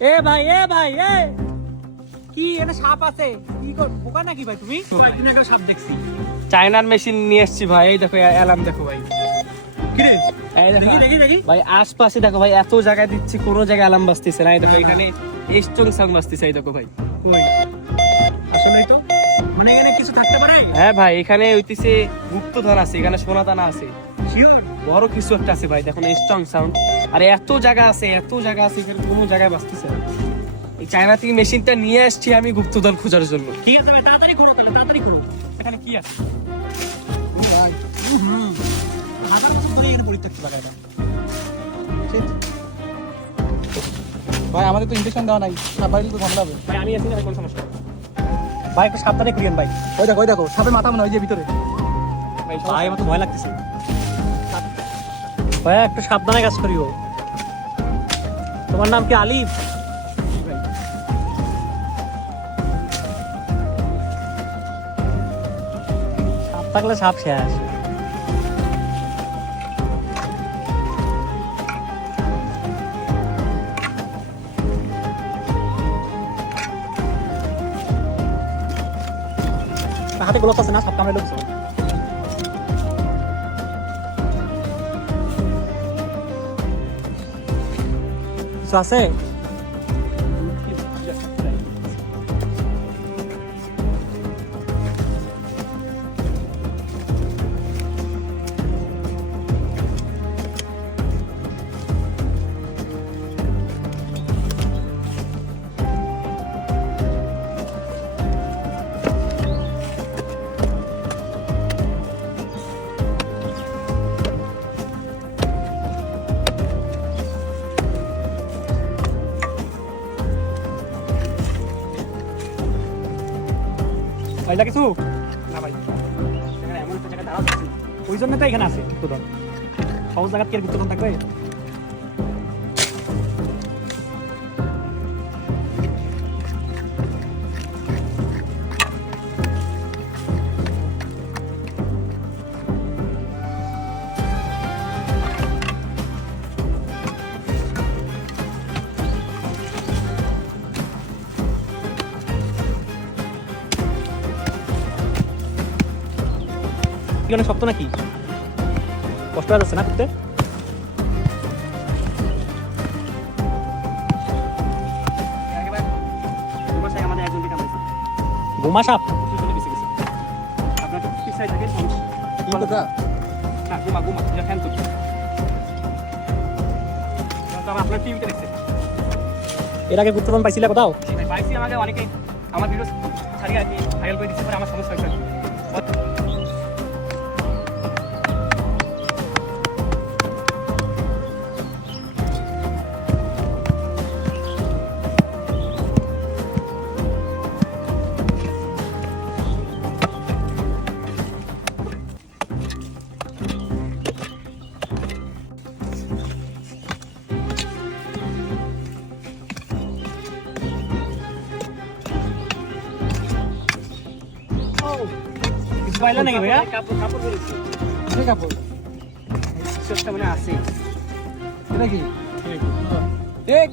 এ ভাই কি এটা সাপ আছে? কি বোকা নাকি ভাই তুমি? কয়েকদিন আগে সাপ দেখছি। চায়নার মেশিন নিয়ে এসেছি ভাই। এই দেখো অ্যালার্ম দেখো ভাই। কি রে? এই দেখো দেখি ভাই, আশপাশে দেখো ভাই, এত জায়গায় দিচ্ছি কোনো জায়গায় অ্যালার্ম বাজতেছে না। এই দেখো এখানে স্ট্রং সাউন্ড বাজতেছে। এই দেখো ভাই, কই আসলে তো মানে এখানে কিছু থাকতে পারে। হ্যাঁ ভাই, এখানে হইতেছে গুপ্তধন আছে, এখানে সোনা দানা আছে, শিওর বড় কিছু একটা আছে ভাই। দেখো স্ট্রং সাউন্ড। আর এত জায়গা আছে এখানে কোনো জায়গায় বাজতেছে না। এই চায়না থেকে মেশিনটা নিয়ে আসছি আমি গুপ্তধন খোঁজার জন্য। ঠিক আছে ভাই, তাড়াতাড়ি করো তাহলে, তাড়াতাড়ি করো। এখানে কি আছে? হাজার বছর ধরে এখানে পরিত্যক্ত জায়গা এটা। ভাই আমাদের তো ইনজেকশন দেওয়া নাই, সাপ বাড়ি তো ঝামেলা হবে। ভাই আমি আছি না, কোনো সমস্যা নেই। ভাই একটু সাবধানে করিয়েন ভাই। ওই দেখো সাপের মাথা মনে হয় যে ভিতরে। ভাই আমার তো ভয় লাগতেছে ভাই, একটু সাবধানে কাজ করিও। তোমার নাম কি আলিফ? সাপ থাকলে সাপ শেষ। হাতে গ্লোভস আছে না? সাপ কামড়ে ঢুকছে। কিছু আছে? ভাই কিছু না ভাই, এখানে এমন একটা জায়গা দাঁড়াও আছে, ওই জন্য তো এখানে আছে গুপ্তধন। সহজ জায়গা কি আর গুপ্তধন থাকবে? অনেক শক্ত নাকি? কষ্ট হয়ে যাচ্ছে না করতে? গোমা সাপ এর আগে গুপ্তধন পাইছিলে কোথাও? পাইছি, আমাকে অনেকেই আমার ভিডিও ছাড়িয়ে আর কি ভাইরাল করে দিচ্ছে, পরে আমার সমস্যা হয়েছে। পাইলা নাকি ভাইয়া? কাপড় বেরিয়েছে। কি কাপড়? একটা মানে আছে। এটা কি? দেখ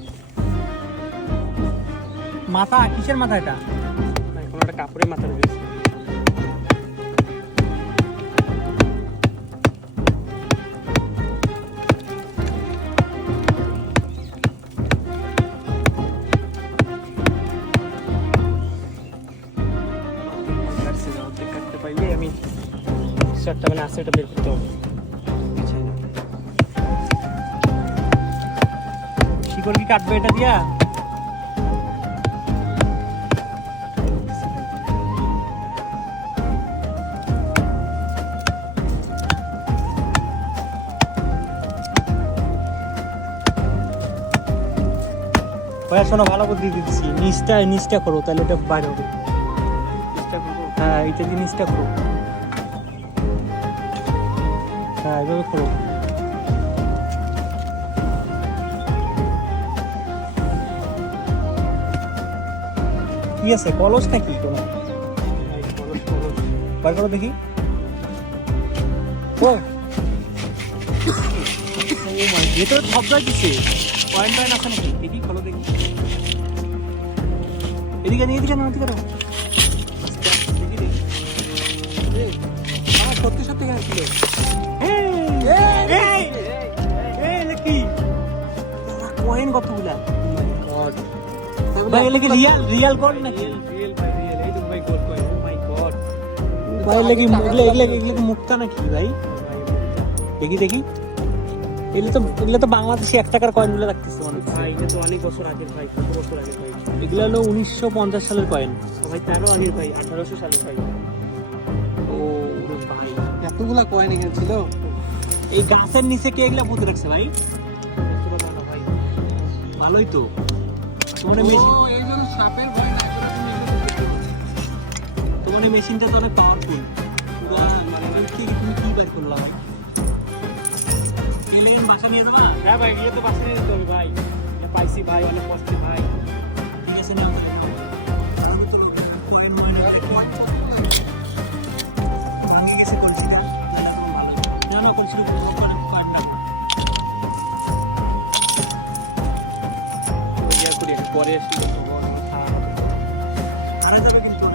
মাথা, কিসের মাথা এটা? কোনো একটা কাপড়ের মাথা রয়েছে। পাইলে আমি একটা মানে আছে, এটা বের করতে হবে। শিকড় কি কাটবে এটা দিয়া? ভাইয়া শোনো, ভালো বুদ্ধি দিচ্ছি, নিচটা করো, তাহলে এটা বাইরে হবে। হ্যাঁ, এইটা দিয়ে নিচটা করো। হ্যাঁ, এভাবে করো। কি আছে, কলস নাকি কোনো? বার করো দেখি। ও ভিতরে ধবধা দিচ্ছে, পয়েন্ট আছে নাকি? দেখি, খোলো দেখি। এদিকে নিয়ে এদিকে না এদিকে না আমার সত্যি সত্যি এখানে ছিল কি কয়েন কতগুলা ভাই এলে কি রিয়াল কোড নাকি ভাই এগুলো কি মুক্তা নাকি ভাই দেখি এগুলো তো বাংলাদেশি 1 টাকার কয়েন গুলো রাখতেছে মনে হচ্ছে ভাই এটা তো অনেক বছর আগের ভাই, কত বছর আগের ভাই। এগুলো হলো 1950 সালের কয়েন ভাই তারও আগের ভাই, 1800 সালের ভাই। ও রে ভাই এতগুলা কয়েন এখানে ছিল এই গাছের নিচে কে এগুলা পুঁতে রাখছে ভাই এত কথা না ভাই। ভালোই তো তোমার মেশিন এইগুলো সাপের ভয় না করে তুমি এগুলো দেখতে পাচ্ছ। তোমার মেশিনটা তো অনেক পাওয়ারফুল পুরো মানে তুমি কি বের করলা ভাই এলেন বাসা নিয়ে যাবা হ্যাঁ ভাই, এগুলো তো বাসে নিয়ে যেতে হবে ভাই। এটা পাইছি ভাই, অনেক কষ্টে ভাই। ঠিক আছে না আমি তো কয়েন মনে কয়েন কতগুলা ভাঙে গেছে কলসিটা তাহলে তো ভালো না কলসিটা কয়েন কয়েন না ওই ইয়া করি, আমি পরে আসি তো বড় খারাপ। আনা যাবে কিন্তু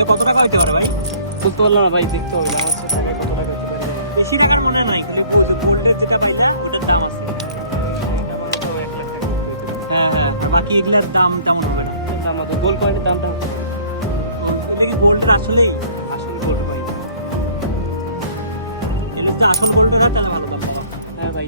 এ কত টাকা হইতে পারে ভাই বলতে পারলাম না ভাই, দেখতে হবে না আমার সাথে টাকা কত টাকা হতে পারে। বেশি টাকার মনে নাই গোল্ডের যেটা পাইলা ওটার দাম আছে আমার তো 1 লাখ টাকা হইতে পারে। হ্যাঁ বাকি এগুলোর দাম তেমন হবে না দাম তো গোল কয়েনের দামটা হচ্ছে এটা কি গোল্ডের আসলেই আসল গোল্ড ভাই। এটা যদি আসল গোল্ডের হয় তাহলে ভালো দাম পাবা। হ্যাঁ ভাই।